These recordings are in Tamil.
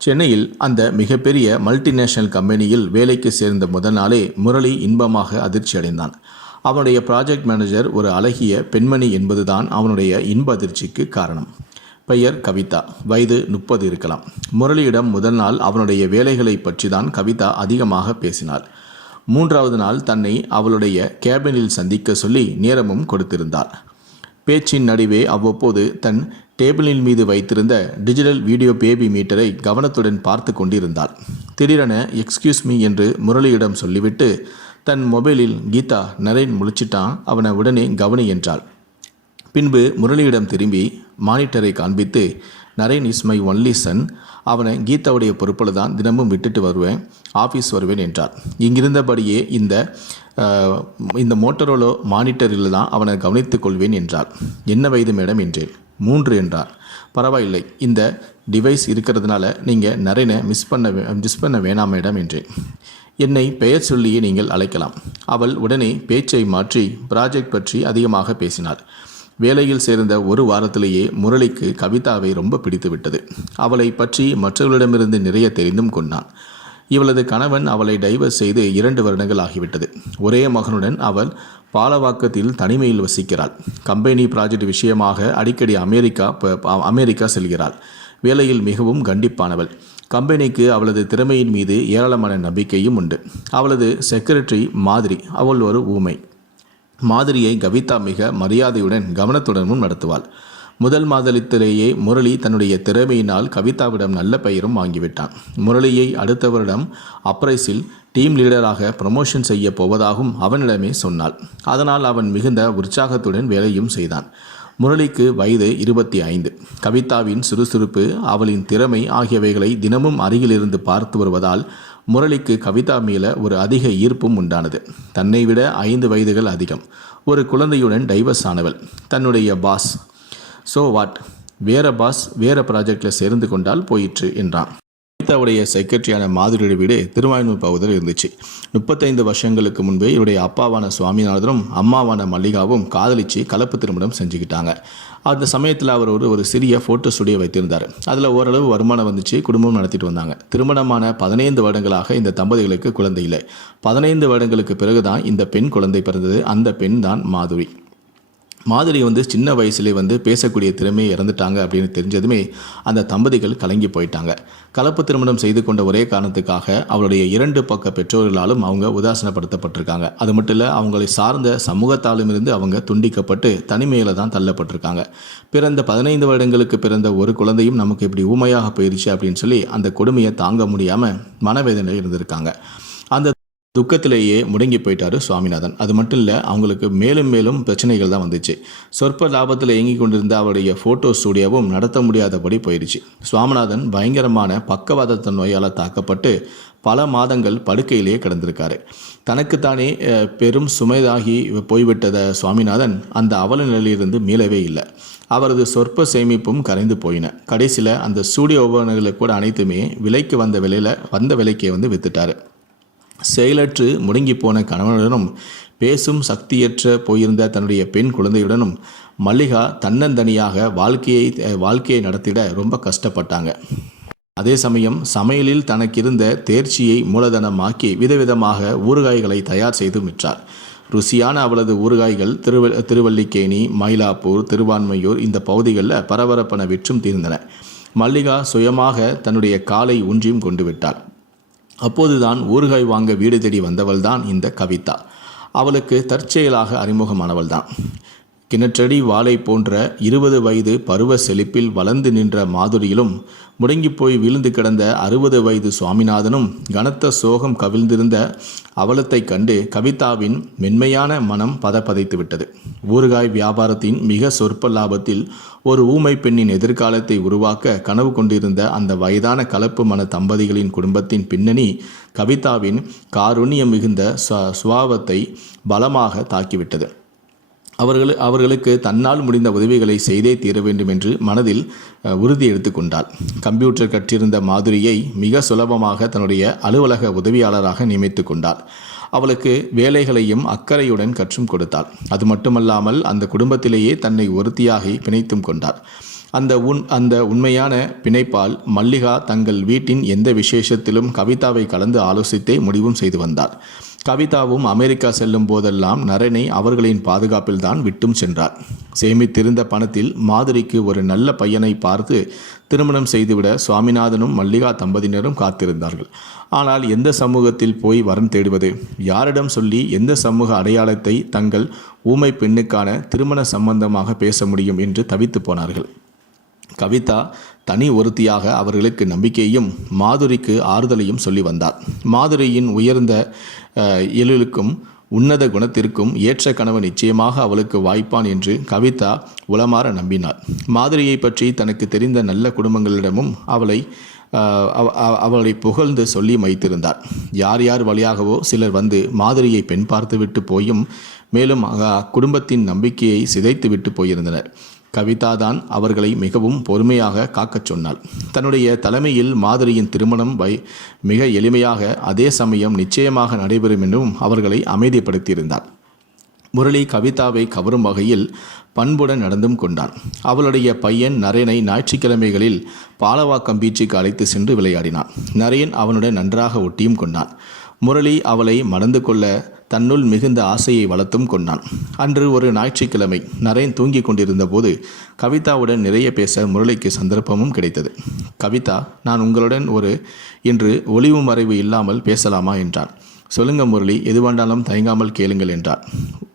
சென்னையில் அந்த மிகப்பெரிய மல்டிநேஷனல் கம்பெனியில் வேலைக்கு சேர்ந்த முதல் நாளே முரளி இன்பமாக அதிர்ச்சி அடைந்தான். அவனுடைய ப்ராஜெக்ட் மேனேஜர் ஒரு அழகிய பெண்மணி என்பதுதான் அவனுடைய இன்ப அதிர்ச்சிக்கு காரணம். பெயர் கவிதா. வயது முப்பது இருக்கலாம். முரளியிடம் முதல் நாள் அவனுடைய வேலைகளை பற்றி தான் கவிதா அதிகமாக பேசினாள். மூன்றாவது நாள் தன்னை அவளுடைய கேபினில் சந்திக்க சொல்லி நேரமும் கொடுத்திருந்தாள். பேச்சின் நடுவே அவ்வப்போது தன் டேபிளின் மீது வைத்திருந்த டிஜிட்டல் வீடியோ பேபி மீட்டரை கவனத்துடன் பார்த்து கொண்டிருந்தாள். திடீரென எக்ஸ்கியூஸ் மீ என்று முரளியிடம் சொல்லிவிட்டு தன் மொபைலில் கீதா நரேன் முழிச்சிட்டான். அவனை உடனே கவனி என்றாள். பின்பு முரளியிடம் திரும்பி மானிட்டரை காண்பித்து Naren is my only son. அவனை கீதாவுடைய பொறுப்பில் தான் தினமும் விட்டுட்டு வருவேன். ஆஃபீஸ் வருவேன் என்றார் இங்கிருந்தபடியே இந்த இந்த மோட்டரோலோ மானிட்டரில் தான் அவனை கவனித்துக் கொள்வேன் என்றார் என்ன வயது மேடம்? என்றேன். மூன்று என்றார் பரவாயில்லை இந்த டிவைஸ் இருக்கிறதுனால நீங்கள் நிறைய மிஸ் பண்ண மிஸ் பண்ண வேணாம் மேடம் என்றேன். என்னை பெயர் சொல்லியே நீங்கள் அழைக்கலாம். அவள் உடனே பேச்சை மாற்றி ப்ராஜெக்ட் பற்றி அதிகமாக பேசினாள். வேலையில் சேர்ந்த ஒரு வாரத்திலேயே முரளிக்கு கவிதாவை ரொம்ப பிடித்து விட்டது. அவளை பற்றி மற்றவர்களிடமிருந்து நிறைய தெரிந்தும் கொண்டான். இவளது கணவன் அவளை டைவர்ஸ் செய்து இரண்டு வருடங்கள் ஆகிவிட்டது. ஒரே மகனுடன் அவள் பாலவாக்கத்தில் தனிமையில் வசிக்கிறாள். கம்பெனி ப்ராஜெக்ட் விஷயமாக அடிக்கடி அமெரிக்கா ப- அமெரிக்கா செல்கிறாள். வேலையில் மிகவும் கண்டிப்பானவள். கம்பெனிக்கு அவளது திறமையின் மீது ஏராளமான நம்பிக்கையும் உண்டு. அவளது செக்ரட்டரி மாதிரி அவள் ஒரு ஊமை. மாதிரியை கவிதா மிக மரியாதையுடன் கவனத்துடனும் நடத்துவாள். முதல் மாதத்திலேயே முரளி தன்னுடைய திறமையினால் கவிதாவிடம் நல்ல பெயரும் வாங்கிவிட்டான். முரளியை அடுத்த வருடம் அப்ரைஸில் டீம் லீடராக ப்ரமோஷன் செய்ய போவதாகவும் அவனிடமே சொன்னாள். அதனால் அவன் மிகுந்த உற்சாகத்துடன் வேலையும் செய்தான். முரளிக்கு வயது இருபத்தி ஐந்து. கவிதாவின் சுறுசுறுப்பு அவளின் திறமை ஆகியவைகளை தினமும் அருகிலிருந்து பார்த்து வருவதால் முரளிக்கு கவிதா மேல ஒரு அதிக ஈர்ப்பும் உண்டானது. தன்னை விட ஐந்து வயதுகள் அதிகம். ஒரு குழந்தையுடன் டைவர்ஸ் ஆனவள். தன்னுடைய பாஸ் ஸோ வாட் வேற பாஸ் வேற ப்ராஜெக்டில் சேர்ந்து கொண்டால் போயிற்று என்றான். அனிதாவுடைய செக்ரட்டரியான மாதிரியோட வீடு திருவாயூர் பகுதியில் இருந்துச்சு. முப்பத்தைந்து வருஷங்களுக்கு முன்பே இவருடைய அப்பாவான சுவாமிநாதனும் அம்மாவான மல்லிகாவும் காதலிச்சு கலப்பு திருமணம் செஞ்சுக்கிட்டாங்க. அந்த சமயத்தில் அவர் ஒரு ஒரு சிறிய ஃபோட்டோ ஸ்டுடியோ வைத்திருந்தார். அதில் ஓரளவு வருமானம் வந்துச்சு குடும்பம் நடத்திட்டு வந்தாங்க. திருமணமான பதினைந்து வருடங்களாக இந்த தம்பதிகளுக்கு குழந்தை இல்லை. பதினைந்து வருடங்களுக்கு பிறகுதான் இந்த பெண் குழந்தை பிறந்தது. அந்த பெண் தான் மாதுரி. மாதிரி வந்து சின்ன வயசுலேயே வந்து பேசக்கூடிய திறமையை இறந்துட்டாங்க அப்படின்னு தெரிஞ்சதுமே அந்த தம்பதிகள் கலங்கி போயிட்டாங்க. கலப்பு திருமணம் செய்து கொண்ட ஒரே காரணத்துக்காக அவளுடைய இரண்டு பக்க பெற்றோர்களாலும் அவங்க உதாசனப்படுத்தப்பட்டிருக்காங்க. அது மட்டும் இல்லை அவங்களை சார்ந்த சமூகத்தாலும் இருந்து அவங்க துண்டிக்கப்பட்டு தனிமையில் தான் தள்ளப்பட்டிருக்காங்க. பிறந்த பதினைந்து வருடங்களுக்கு பிறந்த ஒரு குழந்தையும் நமக்கு இப்படி ஊமையாக போயிருச்சு அப்படின்னு சொல்லி அந்த கொடுமையை தாங்க முடியாமல் மனவேதனையில் இருந்திருக்காங்க. அந்த துக்கத்திலேயே முடங்கி போயிட்டாரு சுவாமிநாதன். அது மட்டும் இல்லை அவங்களுக்கு மேலும் மேலும் பிரச்சனைகள் தான் வந்துச்சு. சொற்ப லாபத்தில் இயங்கி கொண்டிருந்த அவருடைய ஃபோட்டோ ஸ்டூடியோவும் நடத்த முடியாதபடி போயிடுச்சு. சுவாமிநாதன் பயங்கரமான பக்கவாதத்த நோயால் தாக்கப்பட்டு பல மாதங்கள் படுக்கையிலேயே கிடந்திருக்காரு. தனக்குத்தானே பெரும் சுமைதாகி போய்விட்டத சுவாமிநாதன் அந்த அவல நிலையிலிருந்து மீளவே இல்லை. அவரது சொற்ப சேமிப்பும் கரைந்து போயின. கடைசியில் அந்த ஸ்டூடியோ உபகரணங்களை கூட அனைத்துமே விலைக்கு வந்த விலையில் வந்த விலைக்கே வந்து வித்துட்டாரு. செயலற்று முடங்கி போன கணவனுடனும் பேசும் சக்தியற்ற போயிருந்த தன்னுடைய பெண் குழந்தையுடனும் மல்லிகா தன்னந்தனியாக வாழ்க்கையை வாழ்க்கையை நடத்திட ரொம்ப கஷ்டப்பட்டாங்க. அதே சமயம் சமையலில் தனக்கிருந்த தேர்ச்சியை மூலதனமாக்கி விதவிதமாக ஊறுகாய்களை தயார் செய்து விற்றார். ருசியான அவளது ஊறுகாய்கள் திருவ திருவல்லிக்கேணி மயிலாப்பூர் திருவான்மையூர் இந்த பகுதிகளில் பரபரப்பன விற்றும் தீர்ந்தன. மல்லிகா சுயமாக தன்னுடைய காலை ஊன்றியும் கொண்டு விட்டாள். அப்போதுதான் ஊறுகாய் வாங்க வீடு தேடி வந்தவள்தான் இந்த கவிதா. அவளுக்கு தற்செயலாக அறிமுகமானவள்தான். கிணற்றடி வாளை போன்ற இருபது வயது பருவ செழிப்பில் வளர்ந்து நின்ற மாதுரியிலும் முடங்கி போய் விழுந்து கிடந்த அறுபது வயது சுவாமிநாதனும் கனத்த சோகம் கவிழ்ந்திருந்த அவலத்தைக் கண்டு கவிதாவின் மென்மையான மனம் பதப்பதைத்து விட்டது ஊறுகாய் வியாபாரத்தின் மிக சொற்ப லாபத்தில் ஒரு ஊமை பெண்ணின் எதிர்காலத்தை உருவாக்க கனவு கொண்டிருந்த அந்த வயதான கலப்பு மன தம்பதிகளின் குடும்பத்தின் பின்னணி கவிதாவின் காருண்யம் மிகுந்த ச- சுபாவத்தை பலமாக தாக்கிவிட்டது. அவர்கள் அவர்களுக்கு தன்னால் முடிந்த உதவிகளை செய்தே தீர வேண்டும் என்று மனதில் உறுதி எடுத்துக்கொண்டாள் கம்ப்யூட்டர் கற்றிருந்த மாதுரியை மிக சுலபமாக தன்னுடைய அலுவலக உதவியாளராக நியமித்து கொண்டாள். அவளுக்கு வேலைகளையும் அக்கறையுடன் கற்றும் கொடுத்தாள். அது மட்டுமல்லாமல் அந்த குடும்பத்திலேயே தன்னை ஒருத்தியாகி பிணைத்தும் கொண்டாள். அந்த உன் அந்த உண்மையான பிணைப்பால் மல்லிகா தங்கள் வீட்டின் எந்த விசேஷத்திலும் கவிதாவை கலந்து ஆலோசித்தே முடிவும் செய்து வந்தார் கவிதாவும் அமெரிக்கா செல்லும் போதெல்லாம் நரனை அவர்களின் பாதுகாப்பில் தான் விட்டும் சென்றார். சேமித்திருந்த பணத்தில் மாதிரிக்கு ஒரு நல்ல பையனை பார்த்து திருமணம் செய்துவிட சுவாமிநாதனும் மல்லிகா தம்பதியினரும் காத்திருந்தார்கள். ஆனால் எந்த சமூகத்தில் போய் வரம் தேடுவது? யாரிடம் சொல்லி எந்த சமூக அடையாளத்தை தங்கள் ஊமை பெண்ணுக்கான திருமண சம்பந்தமாக பேச முடியும் என்று தவித்து போனார்கள். கவிதா தனி ஒருத்தியாக அவர்களுக்கு நம்பிக்கையும் மாதுரிக்கு ஆறுதலையும் சொல்லி வந்தார். மாதுரியின் உயர்ந்த எழிலுக்கும் உன்னத குணத்திற்கும் ஏற்ற கணவன் நிச்சயமாக அவளுக்கு வாய்ப்பான் என்று கவிதா உளமாற நம்பினார். மாதிரியை பற்றி தனக்கு தெரிந்த நல்ல குடும்பங்களிடமும் அவளை அவளை புகழ்ந்து சொல்லி வைத்திருந்தார் யார் யார் வழியாகவோ சிலர் வந்து மாதிரியை பெண் பார்த்துவிட்டு போயும் மேலும் குடும்பத்தின் அக்குடும்பத்தின் நம்பிக்கையை சிதைத்து விட்டு போயிருந்தனர். கவிதா தான் அவர்களை மிகவும் பொறுமையாக காக்கச் சொன்னாள். தன்னுடைய தலைமையில் மாதிரியின் திருமணம் வை மிக எளிமையாக அதே சமயம் நிச்சயமாக நடைபெறும் என்றும் அவர்களை அமைதிப்படுத்தியிருந்தார் முரளி கவிதாவை கவரும் வகையில் பண்புடன் நடந்தும் கொண்டான். அவளுடைய பையன் நரேனை ஞாயிற்றுக்கிழமைகளில் பாலவாக்கம் பீச்சுக்கு அழைத்து சென்று விளையாடினான். நரேன் அவனுடன் நன்றாக ஒட்டியும் கொண்டான். முரளி அவளை மணந்து கொள்ள தன்னுள் மிகுந்த ஆசையை வளர்த்தும் கொண்டான். அன்று ஒரு ஞாயிற்றுக்கிழமை நரேன் தூங்கிக் கொண்டிருந்த போது கவிதாவுடன் நிறைய பேச முரளிக்கு சந்தர்ப்பமும் கிடைத்தது. கவிதா நான் உங்களுடன் ஒரு இன்று ஒளிவு மறைவு இல்லாமல் பேசலாமா என்றான். சொல்லுங்க முரளி எது வேண்டாலும் தயங்காமல் கேளுங்கள் என்றார்.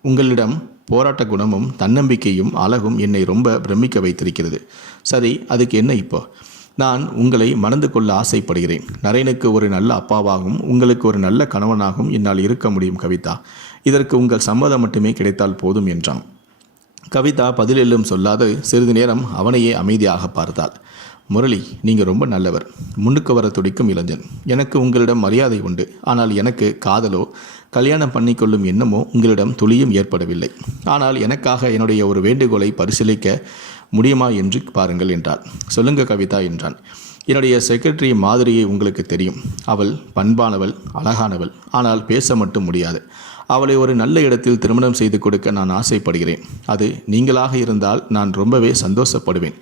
உங்களிடம் போராட்ட குணமும் தன்னம்பிக்கையும் அழகும் என்னை ரொம்ப பிரமிக்க வைத்திருக்கிறது. சரி அதுக்கு என்ன இப்போ? நான் உங்களை மணந்து கொள்ள ஆசைப்படுகிறேன். நரேனுக்கு ஒரு நல்ல அப்பாவாகவும் உங்களுக்கு ஒரு நல்ல கணவனாகவும் என்னால் இருக்க முடியும் கவிதா. இதற்கு உங்கள் சம்மதம் மட்டுமே கிடைத்தால் போதும் என்றான். கவிதா பதிலெல்லும் சொல்லாது சிறிது நேரம் அவனையே அமைதியாக பார்த்தாள். முரளி நீங்கள் ரொம்ப நல்லவர். முன்னுக்கு வர துடிக்கும் இளைஞன். எனக்கு உங்களிடம் மரியாதை உண்டு. ஆனால் எனக்கு காதலோ கல்யாணம் பண்ணிக்கொள்ளும் எண்ணமோ உங்களிடம் துளியும் ஏற்படவில்லை. ஆனால் எனக்காக என்னுடைய ஒரு வேண்டுகோளை பரிசீலிக்க முடியுமா என்று பாருங்கள் என்றார் சொல்லுங்க கவிதா என்றான். என்னுடைய செக்ரட்டரி மாதிரியை உங்களுக்கு தெரியும். அவள் பண்பானவள் அழகானவள். ஆனால் பேச மட்டும் முடியாது. அவளை ஒரு நல்ல இடத்தில் திருமணம் செய்து கொடுக்க நான் ஆசைப்படுகிறேன். அது நீங்களாக இருந்தால் நான் ரொம்பவே சந்தோஷப்படுவேன்.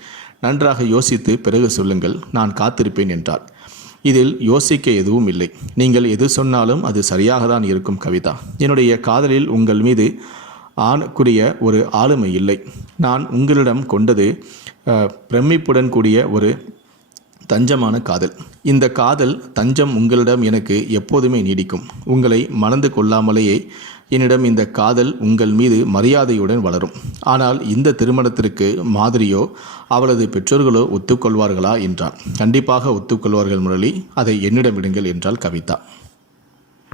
நன்றாக யோசித்து பிறகு சொல்லுங்கள். நான் காத்திருப்பேன் என்றாள். இதில் யோசிக்க எதுவும் இல்லை. நீங்கள் எது சொன்னாலும் அது சரியாக தான் இருக்கும் கவிதா. என்னுடைய காதலில் உங்கள் மீது ஆணுக்குரிய ஒரு ஆளுமை இல்லை. நான் உங்களிடம் கொண்டது பிரமிப்புடன் கூடிய ஒரு தஞ்சமான காதல். இந்த காதல் தஞ்சம் உங்களிடம் எனக்கு எப்போதுமே நீடிக்கும். உங்களை மணந்து கொள்ளாமலேயே என்னிடம் இந்த காதல் உங்கள் மீது மரியாதையுடன் வளரும். ஆனால் இந்த திருமணத்திற்கு மாதிரியோ அவளது பெற்றோர்களோ ஒத்துக்கொள்வார்களா என்றான். கண்டிப்பாக ஒத்துக்கொள்வார்கள் முரளி அதை என்னிடம் விடுங்கள் என்றாள் கவிதா.